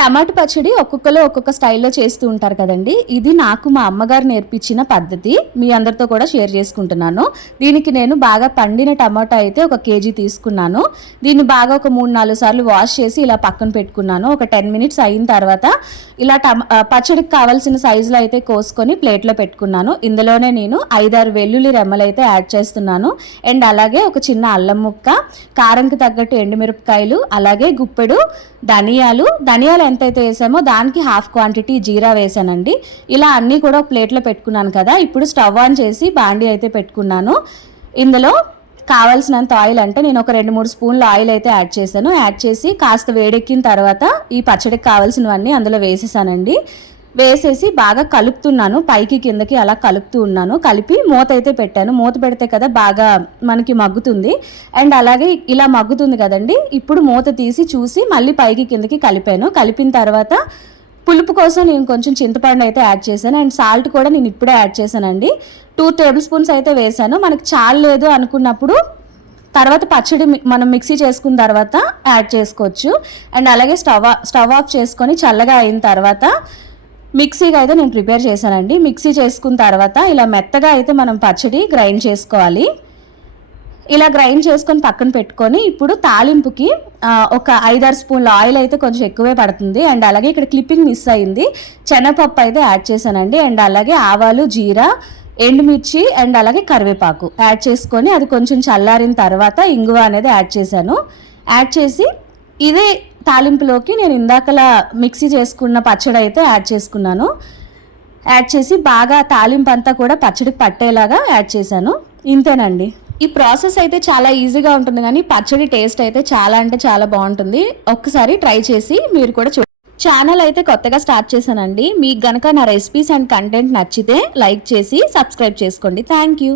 టమాటా పచ్చడి ఒక్కొక్కరు ఒక్కొక్క స్టైల్లో చేస్తూ ఉంటారు కదండి. ఇది నాకు మా అమ్మగారు నేర్పించిన పద్ధతి. మీ అందరితో కూడా షేర్ చేసుకుంటున్నాను. దీనికి నేను బాగా పండిన టమాటా అయితే 1 కేజీ తీసుకున్నాను. దీన్ని బాగా ఒక 3-4 సార్లు వాష్ చేసి ఇలా పక్కన పెట్టుకున్నాను. ఒక 10 మినిట్స్ అయిన తర్వాత ఇలా పచ్చడికి కావాల్సిన సైజులో అయితే కోసుకొని ప్లేట్లో పెట్టుకున్నాను. ఇందులోనే నేను 5-6 వెల్లుల్లి రెమ్మలు అయితే యాడ్ చేస్తున్నాను. అండ్ అలాగే ఒక చిన్న అల్లం ముక్క, కారంకి తగ్గట్టు ఎండుమిరపకాయలు, అలాగే గుప్పెడు ధనియాలు ఎంతైతే వేసామో దానికి హాఫ్ క్వాంటిటీ జీరా వేసానండి. ఇలా అన్నీ కూడా ఒక ప్లేట్లో పెట్టుకున్నాను కదా. ఇప్పుడు స్టవ్ ఆన్ చేసి బాండి అయితే పెట్టుకున్నాను. ఇందులో కావాల్సినంత ఆయిల్, అంటే నేను ఒక 2-3 స్పూన్ల ఆయిల్ అయితే యాడ్ చేశాను. యాడ్ చేసి కాస్త వేడెక్కిన తర్వాత ఈ పచ్చడికి కావాల్సినవన్నీ అందులో వేసేసానండి. వేసేసి బాగా కలుపుతున్నాను, పైకి కిందకి అలా కలుపుతూ ఉన్నాను. కలిపి మూత అయితే పెట్టాను. మూత పెడితే కదా బాగా మనకి మగ్గుతుంది. అండ్ అలాగే ఇలా మగ్గుతుంది కదండి. ఇప్పుడు మూత తీసి చూసి మళ్ళీ పైకి కిందకి కలిపాను. కలిపిన తర్వాత పులుపు కోసం నేను కొంచెం చింతపండు అయితే యాడ్ చేశాను. అండ్ సాల్ట్ కూడా నేను ఇప్పుడే యాడ్ చేశానండి. 2 టేబుల్ స్పూన్స్ అయితే వేసాను. మనకు చాలలేదు అనుకున్నప్పుడు తర్వాత పచ్చడి మనం మిక్సీ చేసుకున్న తర్వాత యాడ్ చేసుకోవచ్చు. అండ్ అలాగే స్టవ్ ఆఫ్ చేసుకొని చల్లగా అయిన తర్వాత మిక్సీగా అయితే నేను ప్రిపేర్ చేశానండి. మిక్సీ చేసుకున్న తర్వాత ఇలా మెత్తగా అయితే మనం పచ్చడి గ్రైండ్ చేసుకోవాలి. ఇలా గ్రైండ్ చేసుకొని పక్కన పెట్టుకొని ఇప్పుడు తాలింపుకి ఒక 5-6 స్పూన్ల ఆయిల్ అయితే కొంచెం ఎక్కువే పడుతుంది. అండ్ అలాగే ఇక్కడ క్లిప్పింగ్ మిస్ అయింది, శనగపప్పు అయితే యాడ్ చేశానండి. అండ్ అలాగే ఆవాలు, జీరా, ఎండుమిర్చి అండ్ అలాగే కరివేపాకు యాడ్ చేసుకొని అది కొంచెం చల్లారిన తర్వాత ఇంగువ అనేది యాడ్ చేశాను. యాడ్ చేసి ఇదే తాలింపులోకి నేను ఇందాకలా మిక్సీ చేసుకున్న పచ్చడి అయితే యాడ్ చేసుకున్నాను. యాడ్ చేసి బాగా తాలింపు అంతా కూడా పచ్చడికి పట్టేలాగా యాడ్ చేశాను. ఇంతేనండి. ఈ ప్రాసెస్ అయితే చాలా ఈజీగా ఉంటుంది, కానీ పచ్చడి టేస్ట్ అయితే చాలా అంటే చాలా బాగుంటుంది. ఒక్కసారి ట్రై చేసి మీరు కూడా ఛానల్ అయితే కొత్తగా స్టార్ట్ చేశానండి. మీకు గనక నా రెసిపీస్ అండ్ కంటెంట్ నచ్చితే లైక్ చేసి సబ్స్క్రైబ్ చేసుకోండి. Thank you.